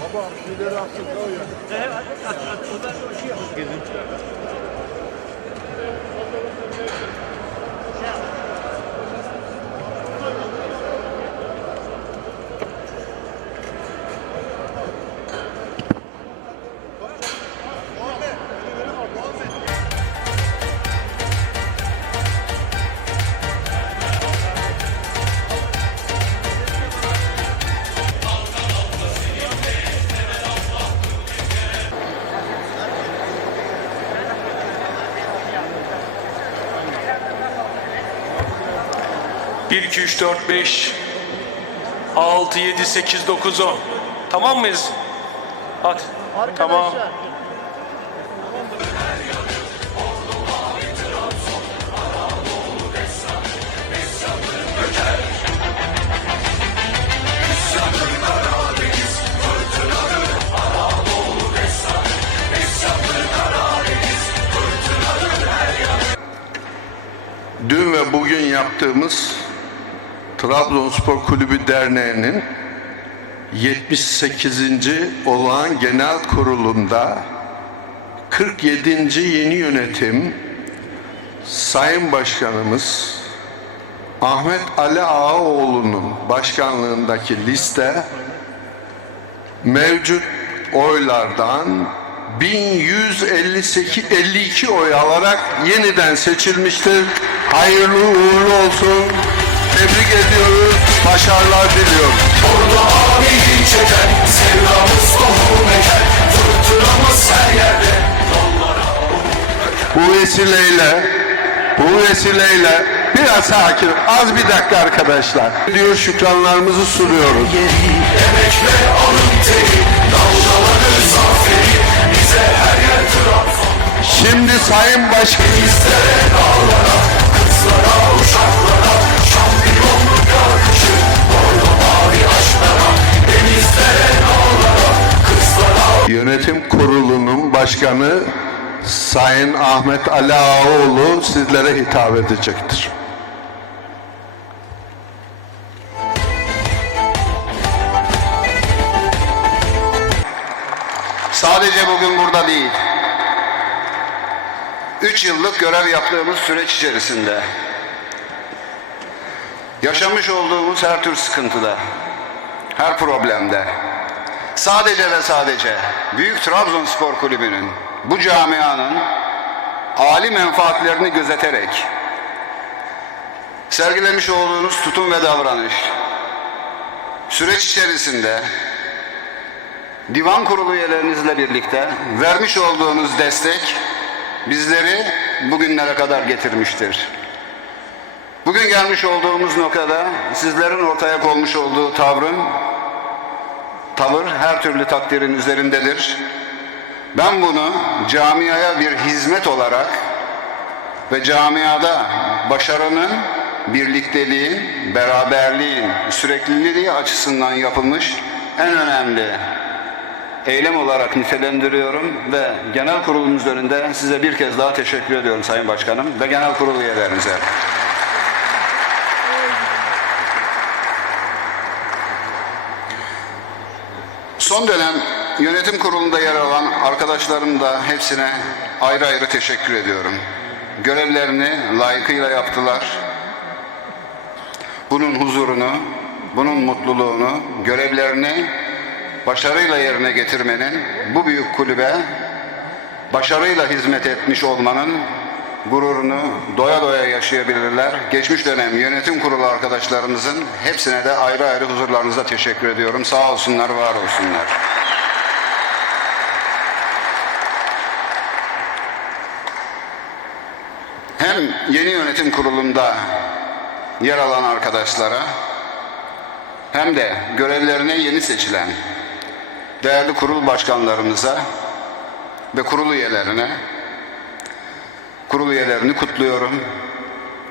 Baba ileri atsın koyuyor. Bir, iki, üç, dört, beş, altı, yedi, sekiz, dokuz, on. Tamam mıyız? Hadi. Tamam. Trabzonspor Kulübü Derneği'nin 78. olan genel kurulunda 47. yeni yönetim Sayın Başkanımız Ahmet Ali Ağaoğlu'nun başkanlığındaki liste mevcut oylardan 1158 52 oy alarak yeniden seçilmiştir. Hayırlı uğurlu olsun. Tebrik ediyoruz. Başarılar diliyorum. Orada abidin çeker Sevdamız tohum eker Fırtınamız her yerde Bu vesileyle bu vesileyle biraz sakin, az bir dakika arkadaşlar. Diyor şükranlarımızı sunuyoruz. Emek ve alın teri Dalgalanır zaferi Bize her yer Trabzon Şimdi Sayın Başkan Bizlere dağlara Kızlara uşaklara Yönetim Kurulu'nun başkanı Sayın Ahmet Ali Ağaoğlu sizlere hitap edecektir. Sadece bugün burada değil. Üç yıllık görev yaptığımız süreç içerisinde yaşamış olduğumuz her tür sıkıntıda, her problemde sadece ve sadece Büyük Trabzonspor Kulübü'nün, bu camianın âli menfaatlerini gözeterek sergilemiş olduğunuz tutum ve davranış süreç içerisinde divan kurulu üyelerinizle birlikte vermiş olduğunuz destek bizleri bugünlere kadar getirmiştir. Bugün gelmiş olduğumuz noktada sizlerin ortaya koymuş olduğu tavrın tavır her türlü takdirin üzerindedir. Ben bunu camiaya bir hizmet olarak ve camiada başarının, birlikteliğin, beraberliğin, sürekliliği açısından yapılmış en önemli eylem olarak nitelendiriyorum ve genel kurulumuz önünde size bir kez daha teşekkür ediyorum Sayın Başkanım ve genel kurul üyelerinize. Son dönem yönetim kurulunda yer alan arkadaşlarım da hepsine ayrı ayrı teşekkür ediyorum. Görevlerini layıkıyla yaptılar. Bunun huzurunu, bunun mutluluğunu, görevlerini başarıyla yerine getirmenin, bu büyük kulübe başarıyla hizmet etmiş olmanın gururunu doya doya yaşayabilirler. Geçmiş dönem yönetim kurulu arkadaşlarımızın hepsine de ayrı ayrı huzurlarınıza teşekkür ediyorum. Sağ olsunlar, var olsunlar. Hem yeni yönetim kurulunda yer alan arkadaşlara hem de görevlerine yeni seçilen değerli kurul başkanlarımıza ve kurul üyelerine kurul üyelerini kutluyorum.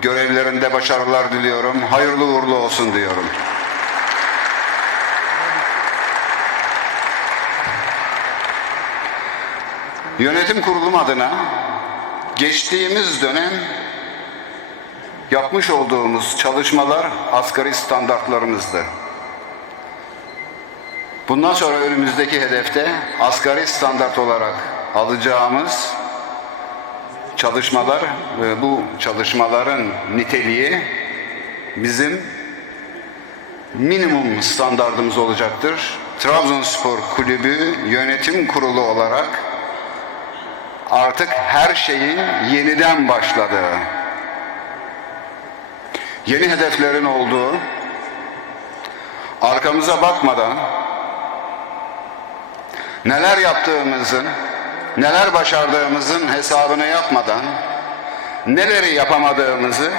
Görevlerinde başarılar diliyorum. Hayırlı uğurlu olsun diyorum. Yönetim kurulum adına geçtiğimiz dönem yapmış olduğumuz çalışmalar asgari standartlarımızdı. Bundan sonra önümüzdeki hedefte asgari standart olarak alacağımız çalışmalar ve bu çalışmaların niteliği bizim minimum standardımız olacaktır. Trabzonspor Kulübü yönetim kurulu olarak artık her şeyin yeniden başladığı, yeni hedeflerin olduğu, arkamıza bakmadan neler yaptığımızın, neler başardığımızın hesabını yapmadan, neleri yapamadığımızı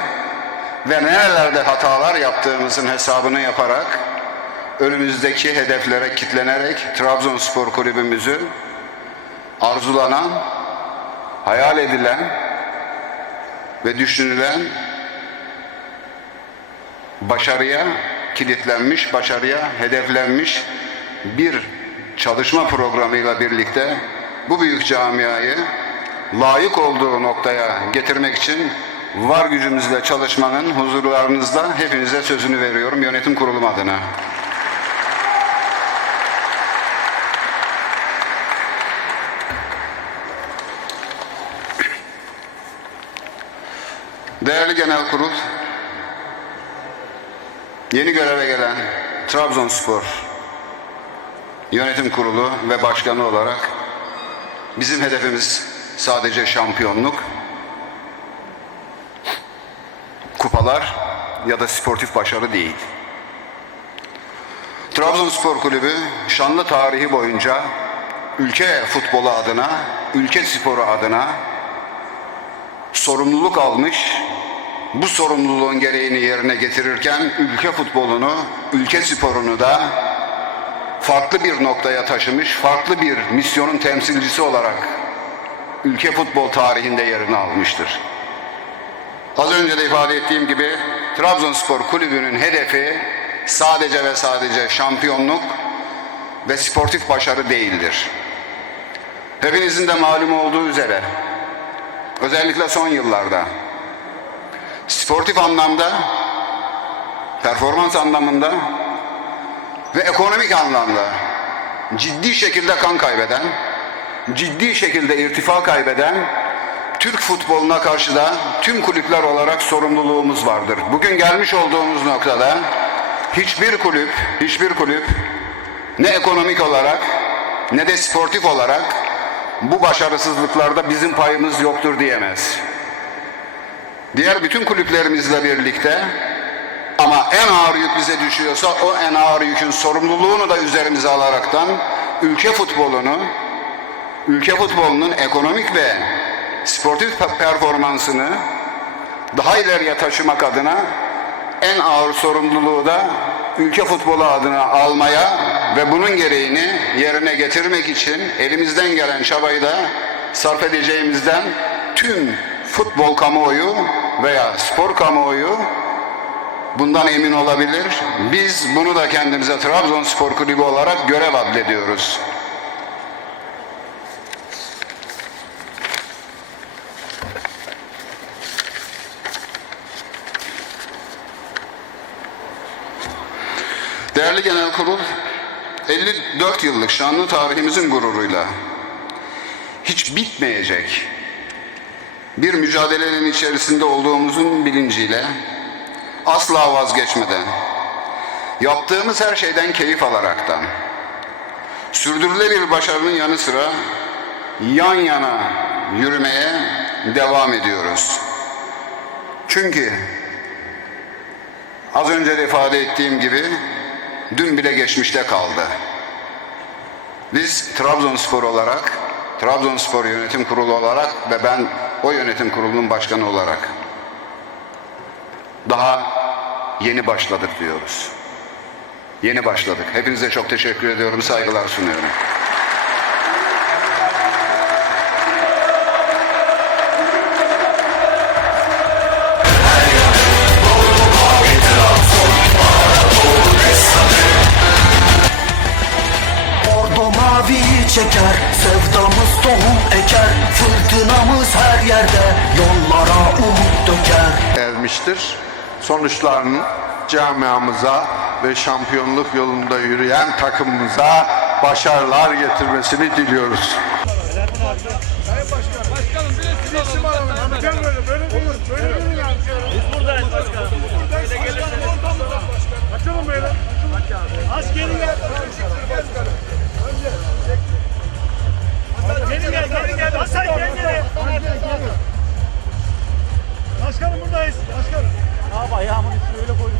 ve nerelerde hatalar yaptığımızın hesabını yaparak önümüzdeki hedeflere kitlenerek Trabzonspor kulübümüzü arzulanan, hayal edilen ve düşünülen başarıya kilitlenmiş, başarıya hedeflenmiş bir çalışma programıyla birlikte bu büyük camiayı layık olduğu noktaya getirmek için var gücümüzle çalışmanın huzurlarınızda hepinize sözünü veriyorum yönetim kurulum adına. Değerli Genel Kurul, yeni göreve gelen Trabzonspor Yönetim Kurulu ve Başkanı olarak bizim hedefimiz sadece şampiyonluk, kupalar ya da sportif başarı değil. Trabzonspor Kulübü şanlı tarihi boyunca ülke futbolu adına, ülke sporu adına sorumluluk almış, bu sorumluluğun gereğini yerine getirirken ülke futbolunu, ülke sporunu da farklı bir noktaya taşımış, farklı bir misyonun temsilcisi olarak ülke futbol tarihinde yerini almıştır. Az önce de ifade ettiğim gibi Trabzonspor Kulübü'nün hedefi sadece ve sadece şampiyonluk ve sportif başarı değildir. Hepinizin de malum olduğu üzere özellikle son yıllarda sportif anlamda, performans anlamında ve ekonomik anlamda ciddi şekilde kan kaybeden, ciddi şekilde irtifa kaybeden Türk futboluna karşı da tüm kulüpler olarak sorumluluğumuz vardır. Bugün gelmiş olduğumuz noktada hiçbir kulüp, hiçbir kulüp ne ekonomik olarak ne de sportif olarak bu başarısızlıklarda bizim payımız yoktur diyemez. Diğer bütün kulüplerimizle birlikte ama en ağır yük bize düşüyorsa o en ağır yükün sorumluluğunu da üzerimize alaraktan ülke futbolunu, ülke futbolunun ekonomik ve sportif pe- performansını daha ileriye taşımak adına en ağır sorumluluğu da ülke futbolu adına almaya ve bunun gereğini yerine getirmek için elimizden gelen çabayı da sarf edeceğimizden tüm futbol kamuoyu veya spor kamuoyu bundan emin olabilir. Biz bunu da kendimize Trabzonspor Kulübü olarak görev addediyoruz. Değerli Genel Kurul, 54 yıllık şanlı tarihimizin gururuyla hiç bitmeyecek bir mücadelenin içerisinde olduğumuzun bilinciyle asla vazgeçmeden, yaptığımız her şeyden keyif alaraktan, sürdürülebilir başarının yanı sıra yan yana yürümeye devam ediyoruz. Çünkü az önce de ifade ettiğim gibi dün bile geçmişte kaldı. Biz Trabzonspor olarak, Trabzonspor Yönetim Kurulu olarak ve ben o yönetim kurulunun başkanı olarak daha yeni başladık diyoruz. Yeni başladık. Hepinize çok teşekkür ediyorum, saygılar sunuyorum. Çeker Sevdamız tohum eker Fırtınamız her yerde Yollara umut döker gelmiştir sonuçlarını camiamıza ve şampiyonluk yolunda yürüyen takımımıza başarılar getirmesini diliyoruz. Başkanım buradayız. Başkanım. Abi ayağımın üstüne öyle koydum.